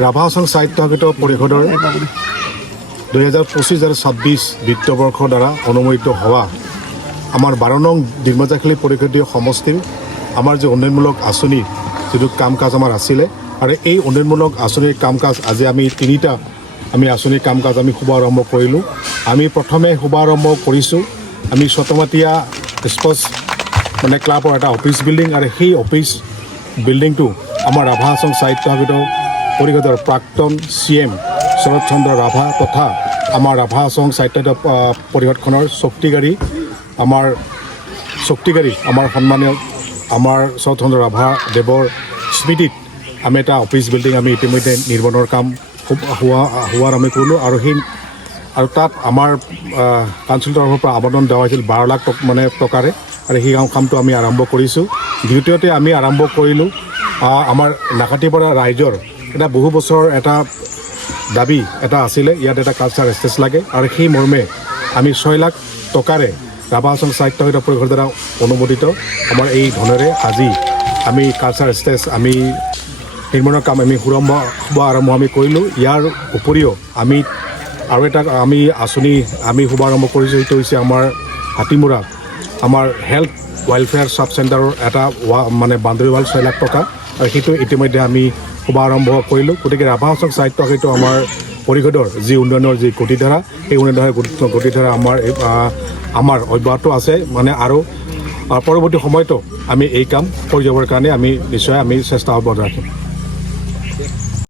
ৰাভা হাছং সাহিত্য সাহিত্য পৰিষদৰ 2025 আৰু 26 বিত্তবৰ্ষৰ দ্বাৰা অনুমোদিত হোৱা আমাৰ 12 নং ডিমাজাখালী পৰিষদীয় সমষ্টিৰ আমাৰ যে উন্নয়নমূলক আঁচনি যিটো কাম কাজ আমাৰ আছিলে আৰু এই উন্নয়নমূলক আঁচনিৰ কাম কাজ আজি আমি তিনিটা আঁচনিৰ কাম কাজ আমি শুভাৰম্ভ কৰিলোঁ। আমি প্ৰথমে শুভাৰম্ভ কৰিছোঁ আমি ছটমাটিয়া স্পৰ্টছ মানে ক্লাবৰ এটা অফিচ বিল্ডিং আৰু সেই অফিচ বিল্ডিংটো আমাৰ ৰাভা হাছং সাহিত্য সাহিত্য পৰিষদৰ প্ৰাক্তন CM শৰৎ চন্দ্ৰ ৰাভা তথা আমাৰ ৰাভা হাছং সাহিত্য পৰিষদখনৰ শক্তিকাৰী আমাৰ সন্মানীয় আমাৰ শৰৎ চন্দ্ৰ ৰাভা দেৱৰ স্মৃতিত আমি এটা অফিচ বিল্ডিং আমি ইতিমধ্যে নিৰ্মাণৰ কাম হোৱাৰ আমি কৰিলোঁ আৰু তাত আমাৰ কাউন্সিলৰ তৰফৰ পৰা আবেদন দিয়া হৈছিল 12 লাখ টকাৰে আৰু সেই কামটো আমি আৰম্ভ কৰিছোঁ। দ্বিতীয়তে আমি আৰম্ভ কৰিলোঁ আমাৰ নাকাটিপাৰা ৰাইজৰ এটা বহু বছৰ এটা দাবী এটা আছিলে ইয়াত এটা কালচাৰ ষ্টেজ লাগে আৰু সেই মৰ্মে আমি 6 লাখ টকাৰে ৰাভা হাছং সাহিত্য সাহিত্য পৰিষদৰ দ্বাৰা অনুমোদিত আমাৰ এই ধনেৰে আজি আমি কালচাৰ ষ্টেজ আমি নিৰ্মাণৰ কাম আমি শুভাৰম্ভ আমি কৰিলোঁ। ইয়াৰ উপৰিও আমি আৰু এটা আঁচনি আমি শুভাৰম্ভ কৰিছোঁ, সেইটো হৈছে আমাৰ হাতীমুৰা আমাৰ হেল্থ ৱেলফেয়াৰ চাব চেণ্টাৰৰ এটা মানে বাউণ্ডেৰী ৱাল 6 লাখ টকা আৰু সেইটো ইতিমধ্যে আমি শুভাৰম্ভ কৰিলোঁ। গতিকে ৰাভা হাছং সাহিত্য সাহিত্য আমাৰ পৰিষদৰ যি উন্নয়নৰ যি গতিধাৰা সেই উন্নয়নৰ গতিধাৰা আমাৰ অব্যাহত আছে মানে আৰু পৰৱৰ্তী সময়তো আমি এই কাম কৰি যাবৰ কাৰণে আমি নিশ্চয় চেষ্টা অব্যাহত ৰাখিম।